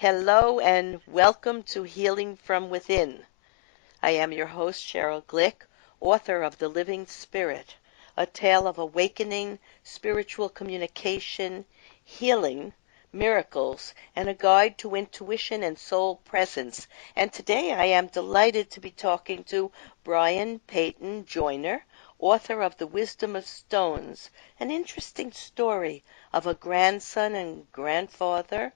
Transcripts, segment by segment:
Hello and welcome to Healing from Within. I am your host, Sheryl Glick, author of The Living Spirit, a tale of awakening, spiritual communication, healing, miracles, and a guide to intuition and soul presence. And today I am delighted to be talking to Brian Peyton Joyner, author of The Wisdom of Stones, an interesting story of a grandson and grandfather,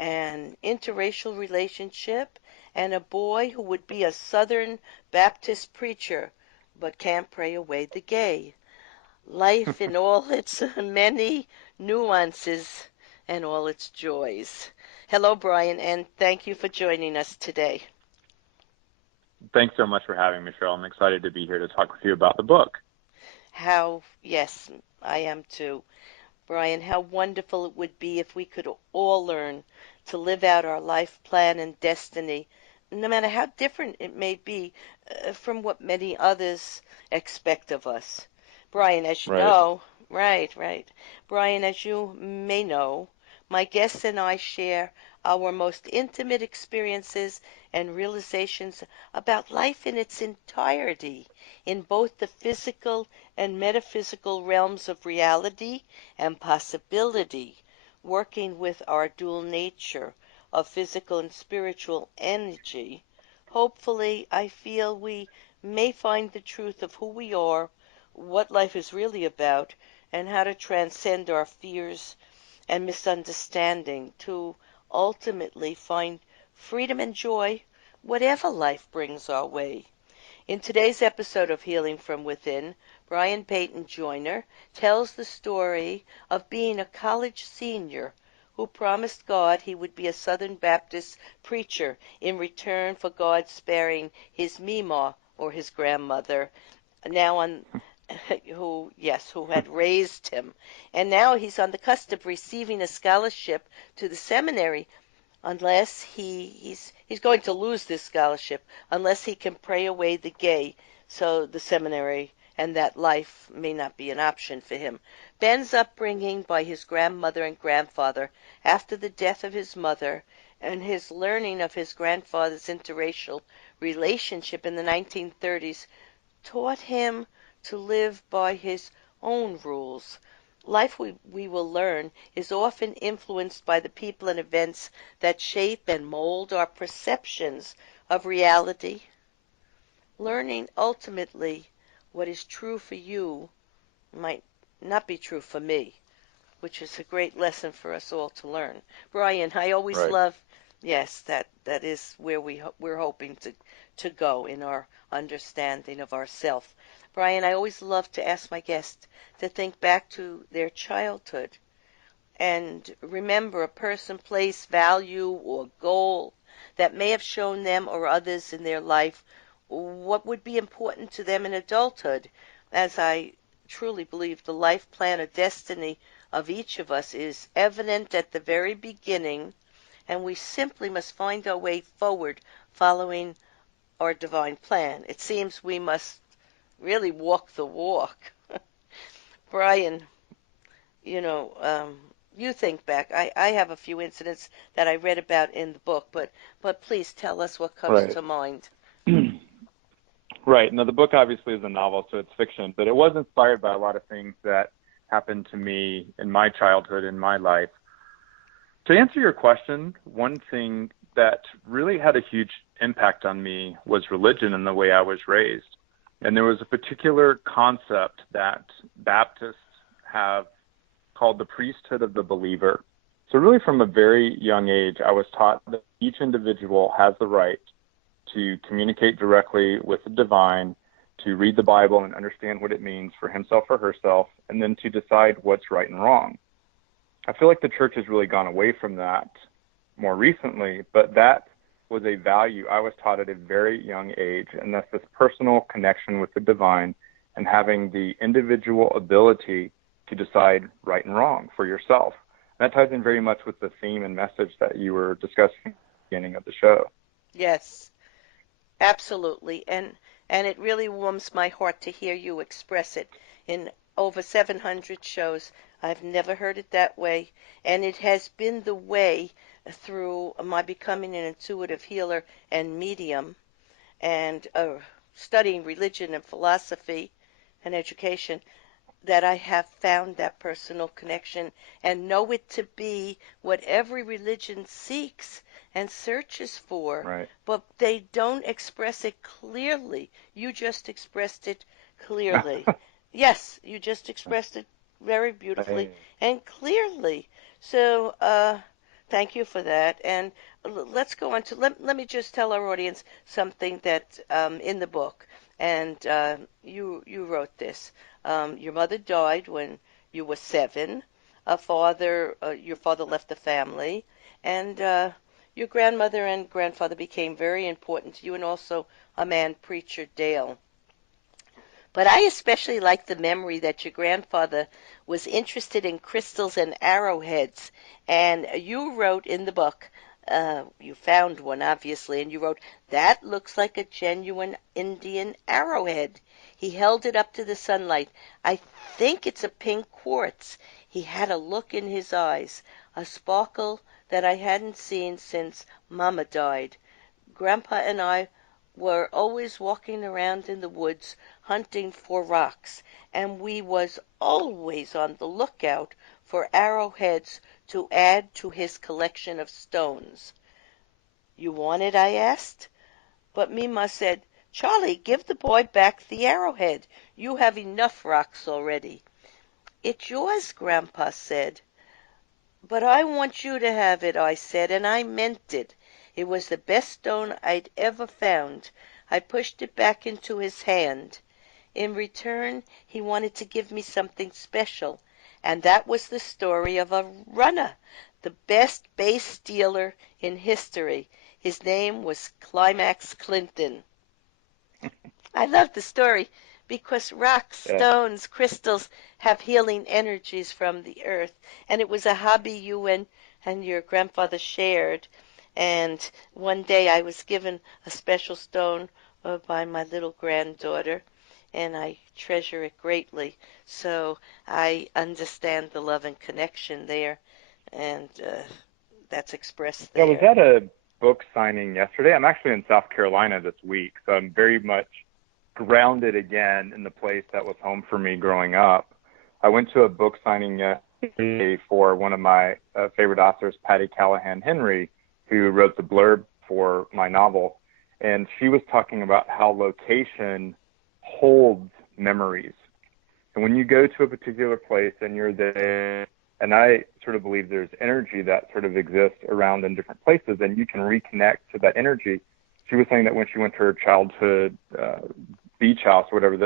an interracial relationship, and a boy who would be a Southern Baptist preacher but can't pray away the gay. Life in all its many nuances and all its joys. Hello, Brian, and thank you for joining us today. Thanks so much for having me, Cheryl. I'm excited to be here to talk with you about the book. Yes, I am too. Brian, how wonderful it would be if we could all learn to live out our life plan and destiny, no matter how different it may be from what many others expect of us. Brian, as you Right. know, right. Brian, as you may know, my guests and I share our most intimate experiences and realizations about life in its entirety, in both the physical and metaphysical realms of reality and possibility, working with our dual nature of physical and spiritual energy. Hopefully, I feel we may find the truth of who we are, what life is really about, and how to transcend our fears and misunderstanding to ultimately find freedom and joy, whatever life brings our way. In today's episode of Healing from Within, Brian Peyton Joyner tells the story of being a college senior who promised God he would be a Southern Baptist preacher in return for God sparing his Meemaw, or his grandmother, now on who had raised him. And now he's on the cusp of receiving a scholarship to the seminary unless he's going to lose this scholarship unless he can pray away the gay, so the seminary and that life may not be an option for him. Ben's upbringing by his grandmother and grandfather after the death of his mother, and his learning of his grandfather's interracial relationship in the 1930s taught him to live by his own rules. Life, we will learn, is often influenced by the people and events that shape and mold our perceptions of reality. Learning ultimately what is true for you might not be true for me, which is a great lesson for us all to learn. Brian, I always Right. love, yes, that is where we're hoping to go in our understanding of ourself. Brian, I always love to ask my guests to think back to their childhood and remember a person, place, value, or goal that may have shown them or others in their life what would be important to them in adulthood, as I truly believe the life plan or destiny of each of us is evident at the very beginning, and we simply must find our way forward following our divine plan. It seems we must really walk the walk. Brian, you know, you think back. I have a few incidents that I read about in the book, but please tell us what comes Right. to mind. Right. Now, the book obviously is a novel, so it's fiction, but it was inspired by a lot of things that happened to me in my childhood, in my life. To answer your question, one thing that really had a huge impact on me was religion and the way I was raised. And there was a particular concept that Baptists have called the priesthood of the believer. So really from a very young age, I was taught that each individual has the right to communicate directly with the divine, to read the Bible and understand what it means for himself or herself, and then to decide what's right and wrong. I feel like the church has really gone away from that more recently, but that was a value I was taught at a very young age, and that's this personal connection with the divine and having the individual ability to decide right and wrong for yourself. And that ties in very much with the theme and message that you were discussing at the beginning of the show. Yes, absolutely. And it really warms my heart to hear you express it. In over 700 shows, I've never heard it that way, and it has been the way through my becoming an intuitive healer and medium and studying religion and philosophy and education, that I have found that personal connection and know it to be what every religion seeks and searches for, Right. but they don't express it clearly. You just expressed it clearly. Yes, you just expressed it very beautifully Right. and clearly. So, thank you for that. And let's go on to, let me just tell our audience something that in the book, and you wrote this. Your mother died when you were 7. Your father left the family, and your grandmother and grandfather became very important to you, and also a man, Preacher Dale. But I especially like the memory that your grandfather was interested in crystals and arrowheads. And you wrote in the book, you found one obviously, and you wrote, "That looks like a genuine Indian arrowhead." He held it up to the sunlight. "I think it's a pink quartz." He had a look in his eyes, a sparkle that I hadn't seen since Mama died. Grandpa and I were always walking around in the woods hunting for rocks, and we was always on the lookout for arrowheads to add to his collection of stones. "You want it?" I asked. But Mima said, "Charlie, give the boy back the arrowhead. You have enough rocks already." "It's yours," Grandpa said. "But I want you to have it," I said, and I meant it. It was the best stone I'd ever found. I pushed it back into his hand. In return, he wanted to give me something special, and that was the story of a runner, the best base stealer in history. His name was Climax Clinton. I love the story because rocks, Yeah. stones, crystals have healing energies from the earth, and it was a hobby you and your grandfather shared. And one day I was given a special stone by my little granddaughter, and I treasure it greatly. So I understand the love and connection there, and that's expressed Yeah, I was there. at a book signing yesterday. I'm actually in South Carolina this week, so I'm very much grounded again in the place that was home for me growing up. I went to a book signing yesterday for one of my favorite authors, Patty Callahan Henry, who wrote the blurb for my novel. And she was talking about how location holds memories. And when you go to a particular place and you're there, and I sort of believe there's energy that sort of exists around in different places, and you can reconnect to that energy. She was saying that when she went to her childhood beach house or whatever,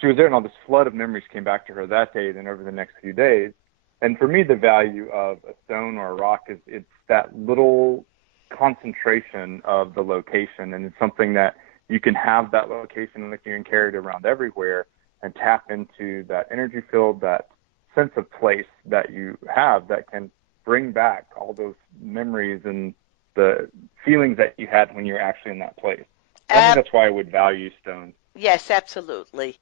she was there and all this flood of memories came back to her that day, then over the next few days. And for me, the value of a stone or a rock is it's that little concentration of the location, and it's something that you can have that location and you can carry it around everywhere and tap into that energy field, that sense of place that you have that can bring back all those memories and the feelings that you had when you were actually in that place. And I think Ab- that's why I would value stones. yes, absolutely.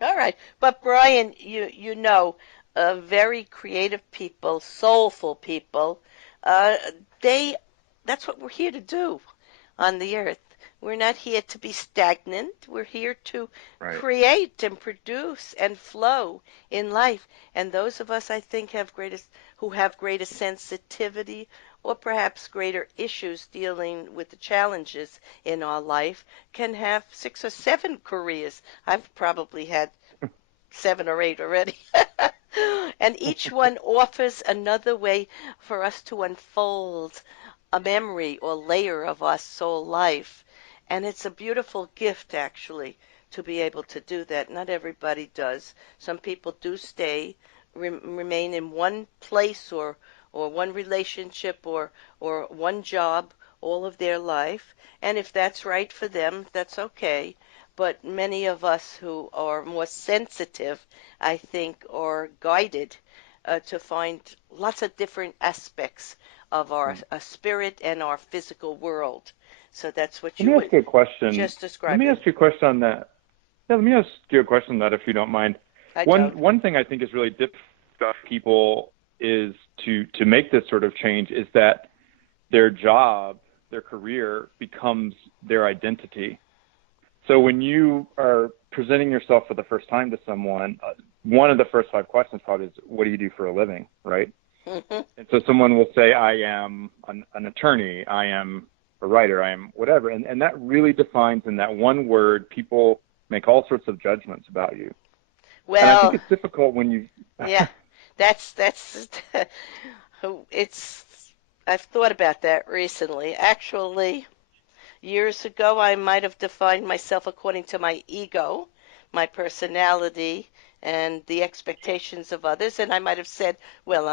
All right. But Brian, you know, very creative people, soulful people, uh, they that's what we're here to do on the earth. We're not here to be stagnant. We're here to Right. create and produce and flow in life. And those of us, I think, who have greater sensitivity or perhaps greater issues dealing with the challenges in our life can have 6 or 7 careers. I've probably had 7 or 8 already. And each one offers another way for us to unfold a memory or layer of our soul life. And it's a beautiful gift, actually, to be able to do that. Not everybody does. Some people do remain in one place or one relationship or one job all of their life. And if that's right for them, that's okay. But many of us who are more sensitive, I think, are guided to find lots of different aspects of our spirit and our physical world. So that's what Let you me were ask you a question. just Let me describing. ask you a question on that. Yeah, let me ask you a question on that if you don't mind. I don't. One thing I think is really difficult for people is to make this sort of change is that their job, their career becomes their identity. So when you are presenting yourself for the first time to someone, one of the first 5 questions probably is, what do you do for a living, right? Mm-hmm. And so someone will say, I am an attorney, I am a writer, I am whatever. And that really defines, in that one word, people make all sorts of judgments about you. And I think Well, it's difficult when you... yeah, that's it's I've thought about that recently. Actually, years ago, I might have defined myself according to my ego, my personality, and the expectations of others. And I might have said, well,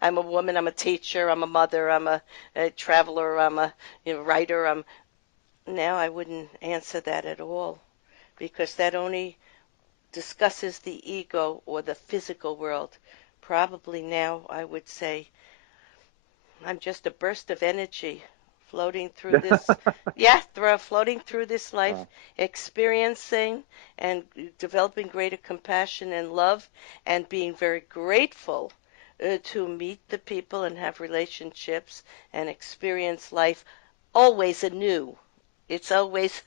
I'm a woman, I'm a teacher, I'm a mother, I'm a traveler, I'm a writer. Now I wouldn't answer that at all because that only discusses the ego or the physical world. Probably now I would say I'm just a burst of energy floating through this, yeah, floating through this life, Wow. experiencing and developing greater compassion and love, and being very grateful to meet the people and have relationships and experience life always anew. It's always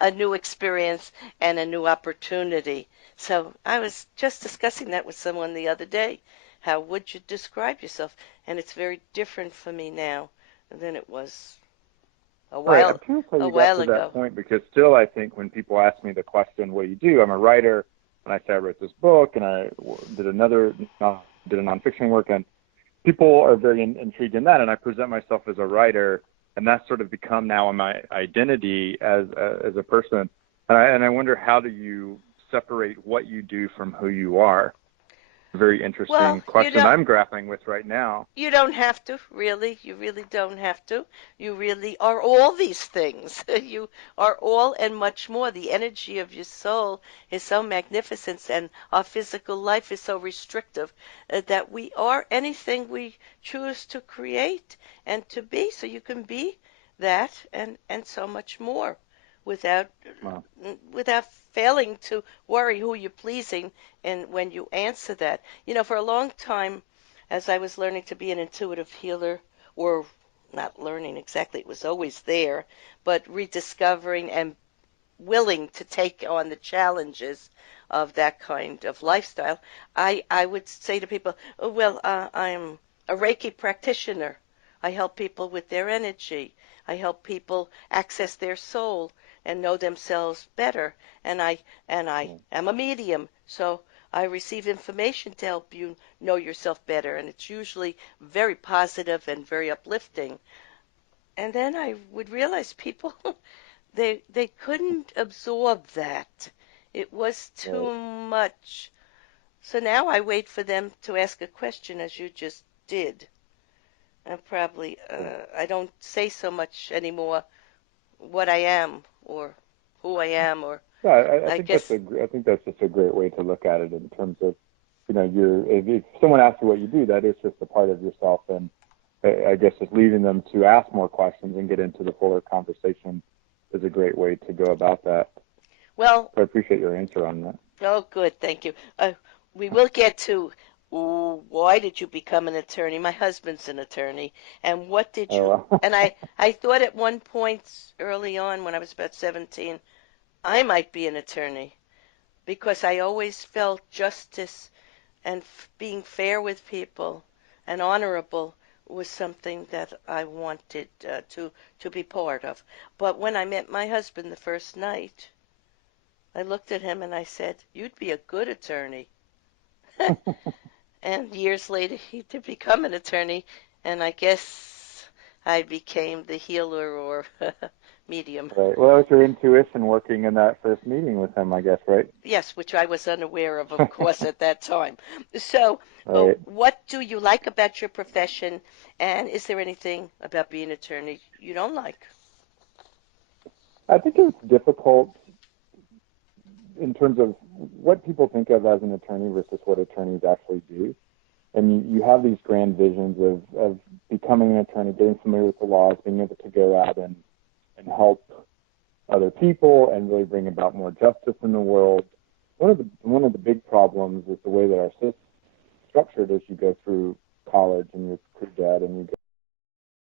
a new experience and a new opportunity. So I was just discussing that with someone the other day. How would you describe yourself? And it's very different for me now than it was a Right. I'm while curious how a you got while to that ago. point, because still I think when people ask me the question, what do you do? I'm a writer, and I say I wrote this book, and I did did a nonfiction work, and people are very intrigued in that, and I present myself as a writer, and that's sort of become now my identity as a person. And I wonder, how do you separate what you do from who you are? Very interesting Well, question I'm grappling with right now. you don't have to, really. You really don't have to. You really are all these things. You are all and much more. The energy of your soul is so magnificent, and our physical life is so restrictive that we are anything we choose to create and to be. So you can be that and so much more without Wow. without failing to worry who you're pleasing and when you answer that. For a long time, as I was learning to be an intuitive healer, or not learning exactly, it was always there, but rediscovering and willing to take on the challenges of that kind of lifestyle, I would say to people, oh, well, I'm a Reiki practitioner. I help people with their energy. I help people access their soul and know themselves better. And I am a medium, so I receive information to help you know yourself better, and it's usually very positive and very uplifting. And then I would realize people they couldn't absorb that. It was Right. too much. So now I wait for them to ask a question as you just did. And probably I don't say so much anymore what I am or who I am, or Yeah, I I think guess, I think that's just a great way to look at it, in terms of, if someone asks you what you do, that is just a part of yourself, and I guess just leaving them to ask more questions and get into the fuller conversation is a great way to go about that. well, So I appreciate your answer on that. oh, good, thank you. We will get to why did you become an attorney? My husband's an attorney, and what did you? Oh, And I thought at one point early on when I was about 17, I might be an attorney because I always felt justice and being fair with people and honorable was something that I wanted to be part of. But when I met my husband the first night, I looked at him and I said, "You'd be a good attorney." And years later, he did become an attorney, and I guess I became the healer or medium. right. Well, that was your intuition working in that first meeting with him, I guess, right? Yes, which I was unaware of course, at that time. So, Right. what do you like about your profession, and is there anything about being an attorney you don't like? I think it's difficult in terms of what people think of as an attorney versus what attorneys actually do. And you have these grand visions of becoming an attorney, getting familiar with the laws, being able to go out and help other people and really bring about more justice in the world. One of the big problems is the way that our system structured as you go through college and your career and you